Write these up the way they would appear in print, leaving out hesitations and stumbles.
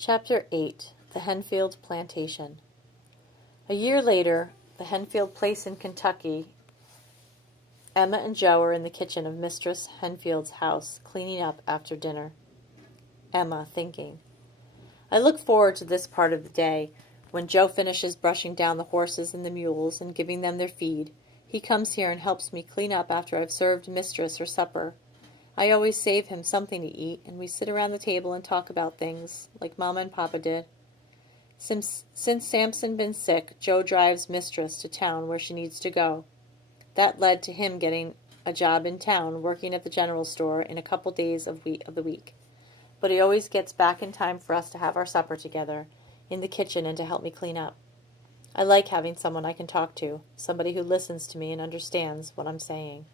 Chapter 8. The Henfield Plantation. A year later, the Henfield place in Kentucky, Emma and Joe are in the kitchen of Mistress Henfield's house, cleaning up after dinner. Emma, thinking. I look forward to this part of the day, when Joe finishes brushing down the horses and the mules and giving them their feed. He comes here and helps me clean up after I've served Mistress her supper. I always save him something to eat, and we sit around the table and talk about things, like Mama and Papa did. Since Samson been sick, Joe drives Mistress to town where she needs to go. That led to him getting a job in town, working at the general store in a couple days of the week. But he always gets back in time for us to have our supper together, in the kitchen, and to help me clean up. I like having someone I can talk to, somebody who listens to me and understands what I'm saying.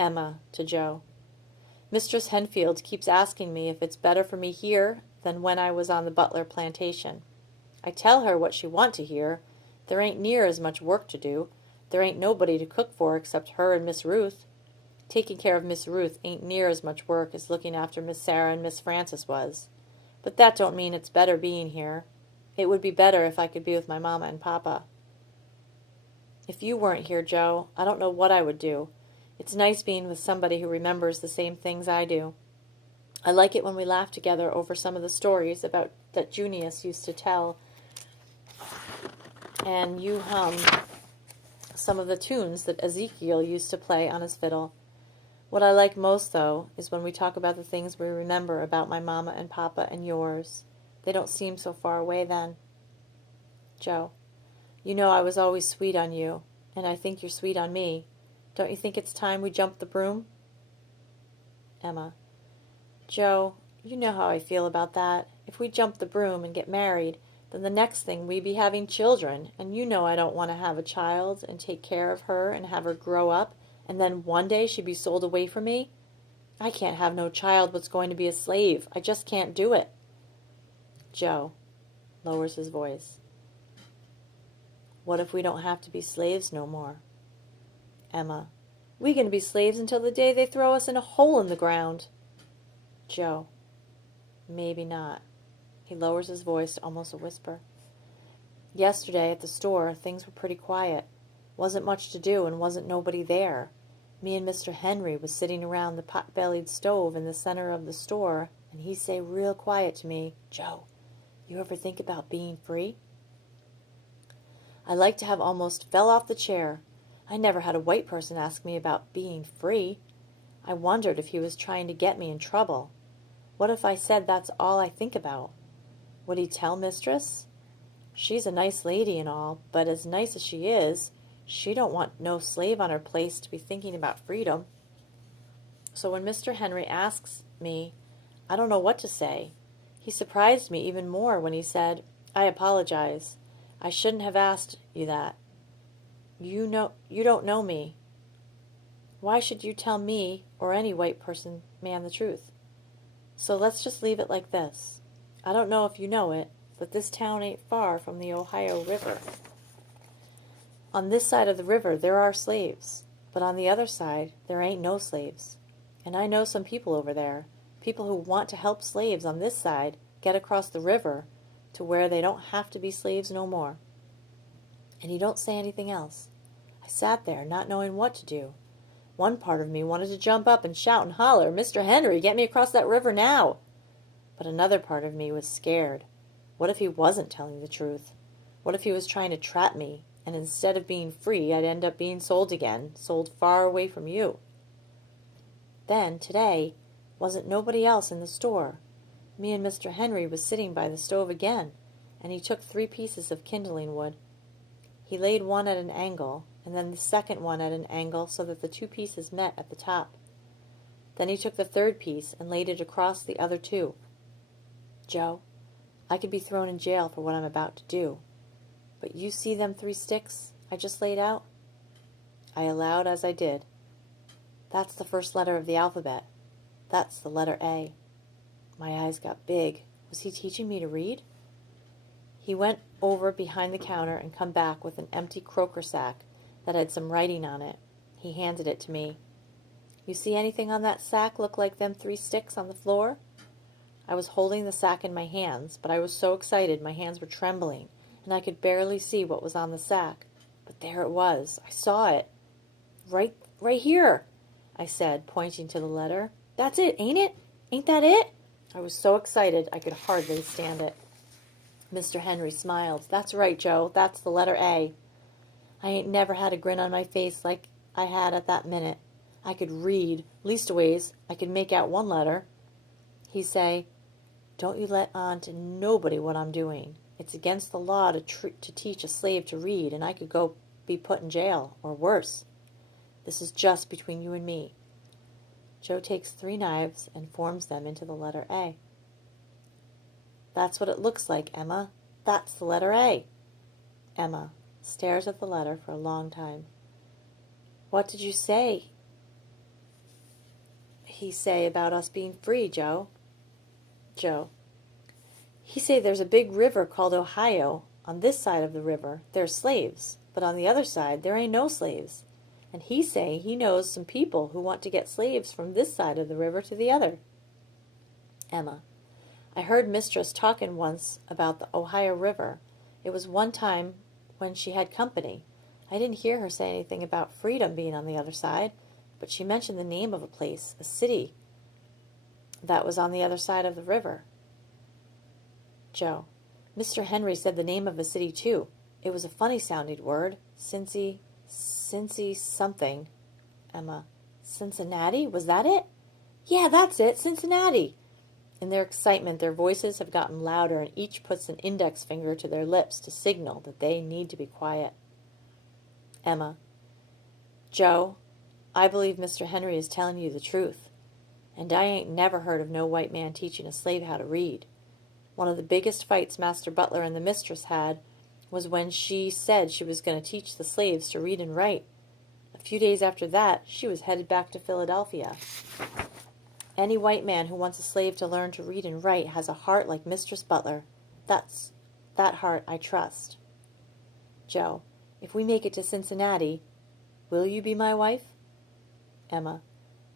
Emma, to Joe. Mistress Henfield keeps asking me if it's better for me here than when I was on the Butler plantation. I tell her what she want to hear. There ain't near as much work to do. There ain't nobody to cook for except her and Miss Ruth. Taking care of Miss Ruth ain't near as much work as looking after Miss Sarah and Miss Frances was. But that don't mean it's better being here. It would be better if I could be with my Mama and Papa. If you weren't here, Joe, I don't know what I would do. It's nice being with somebody who remembers the same things I do. I like it when we laugh together over some of the stories about that Junius used to tell, and you hum some of the tunes that Ezekiel used to play on his fiddle. What I like most, though, is when we talk about the things we remember about my Mama and Papa and yours. They don't seem so far away then. Joe, you know I was always sweet on you, and I think you're sweet on me. Don't you think it's time we jumped the broom? Emma. Joe, you know how I feel about that. If we jump the broom and get married, then the next thing we be having children, and you know I don't want to have a child and take care of her and have her grow up, and then one day she be sold away from me. I can't have no child what's going to be a slave. I just can't do it. Joe lowers his voice. What if we don't have to be slaves no more? Emma. We gonna be slaves until the day they throw us in a hole in the ground. Joe. Maybe not. He lowers his voice to almost a whisper. Yesterday at the store, things were pretty quiet. Wasn't much to do and wasn't nobody there. Me and Mr. Henry was sitting around the pot-bellied stove in the center of the store, and he say real quiet to me, Joe, you ever think about being free? I like to have almost fell off the chair. I never had a white person ask me about being free. I wondered if he was trying to get me in trouble. What if I said that's all I think about? Would he tell Mistress? She's a nice lady and all, but as nice as she is, she don't want no slave on her place to be thinking about freedom. So when Mr. Henry asks me, I don't know what to say. He surprised me even more when he said, I apologize. I shouldn't have asked you that. You don't know me. Why should you tell me or any white man the truth? So let's just leave it like this. I don't know if you know it, but this town ain't far from the Ohio River. On this side of the river there are slaves, but on the other side there ain't no slaves. And I know some people over there, people who want to help slaves on this side get across the river to where they don't have to be slaves no more. And he don't say anything else. I sat there, not knowing what to do. One part of me wanted to jump up and shout and holler, Mr. Henry, get me across that river now. But another part of me was scared. What if he wasn't telling the truth? What if he was trying to trap me, and instead of being free, I'd end up being sold again, sold far away from you? Then, today, wasn't nobody else in the store. Me and Mr. Henry was sitting by the stove again, and he took 3 pieces of kindling wood. He laid one at an angle, and then the second one at an angle so that the 2 pieces met at the top. Then he took the 3rd piece and laid it across the other 2. Joe, I could be thrown in jail for what I'm about to do. But you see them 3 sticks I just laid out? I allowed as I did. That's the first letter of the alphabet. That's the letter A. My eyes got big. Was he teaching me to read? He went over behind the counter and come back with an empty croaker sack that had some writing on it. He handed it to me. You see anything on that sack look like them 3 sticks on the floor? I was holding the sack in my hands, but I was so excited my hands were trembling, and I could barely see what was on the sack. But there it was. I saw it. Right here, I said, pointing to the letter. That's it, ain't it? Ain't that it? I was so excited I could hardly stand it. Mr. Henry smiled. That's right, Joe. That's the letter A. I ain't never had a grin on my face like I had at that minute. I could read. Leastways, I could make out one letter. He say, don't you let on to nobody what I'm doing. It's against the law to teach a slave to read, and I could go be put in jail, or worse. This is just between you and me. Joe takes 3 knives and forms them into the letter A. That's what it looks like, Emma. That's the letter A. Emma stares at the letter for a long time. What did you say? He say about us being free, Joe? Joe. He say there's a big river called Ohio. On this side of the river, there's slaves, but on the other side, there ain't no slaves. And he say he knows some people who want to get slaves from this side of the river to the other. Emma. I heard Mistress talking once about the Ohio River. It was one time when she had company. I didn't hear her say anything about freedom being on the other side, but she mentioned the name of a place, a city, that was on the other side of the river. Joe. Mr. Henry said the name of a city, too. It was a funny-sounding word. Cincy something. Emma. Cincinnati? Was that it? Yeah, that's it, Cincinnati. In their excitement, their voices have gotten louder, and each puts an index finger to their lips to signal that they need to be quiet. Emma. Joe, I believe Mr. Henry is telling you the truth, and I ain't never heard of no white man teaching a slave how to read. One of the biggest fights Master Butler and the mistress had was when she said she was going to teach the slaves to read and write. A few days after that, she was headed back to Philadelphia. Any white man who wants a slave to learn to read and write has a heart like Mistress Butler. That heart I trust. Joe, if we make it to Cincinnati, will you be my wife? Emma.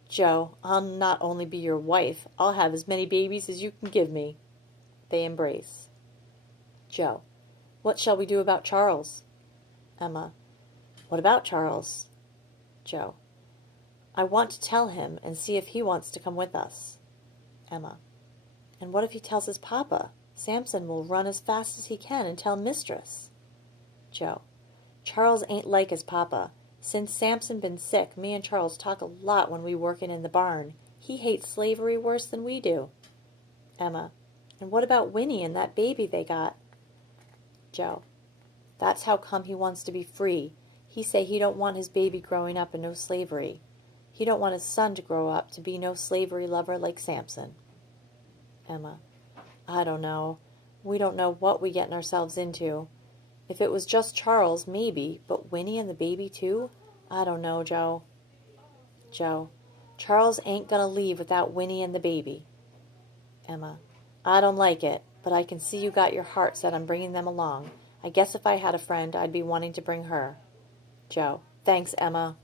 Joe, I'll not only be your wife, I'll have as many babies as you can give me. They embrace. Joe. What shall we do about Charles? Emma. What about Charles? Joe. I want to tell him and see if he wants to come with us. Emma. And what if he tells his papa? Samson will run as fast as he can and tell Mistress. Joe. Charles ain't like his papa. Since Samson been sick, me and Charles talk a lot when we workin' in the barn. He hates slavery worse than we do. Emma. And what about Winnie and that baby they got? Joe. That's how come he wants to be free. He say he don't want his baby growing up in no slavery. He don't want his son to grow up to be no slavery lover like Samson. Emma. I don't know. We don't know what we getting ourselves into. If it was just Charles, maybe, but Winnie and the baby too? I don't know, Joe. Joe. Charles ain't gonna leave without Winnie and the baby. Emma. I don't like it, but I can see you got your heart set on bringing them along. I guess if I had a friend, I'd be wanting to bring her. Joe. Thanks, Emma.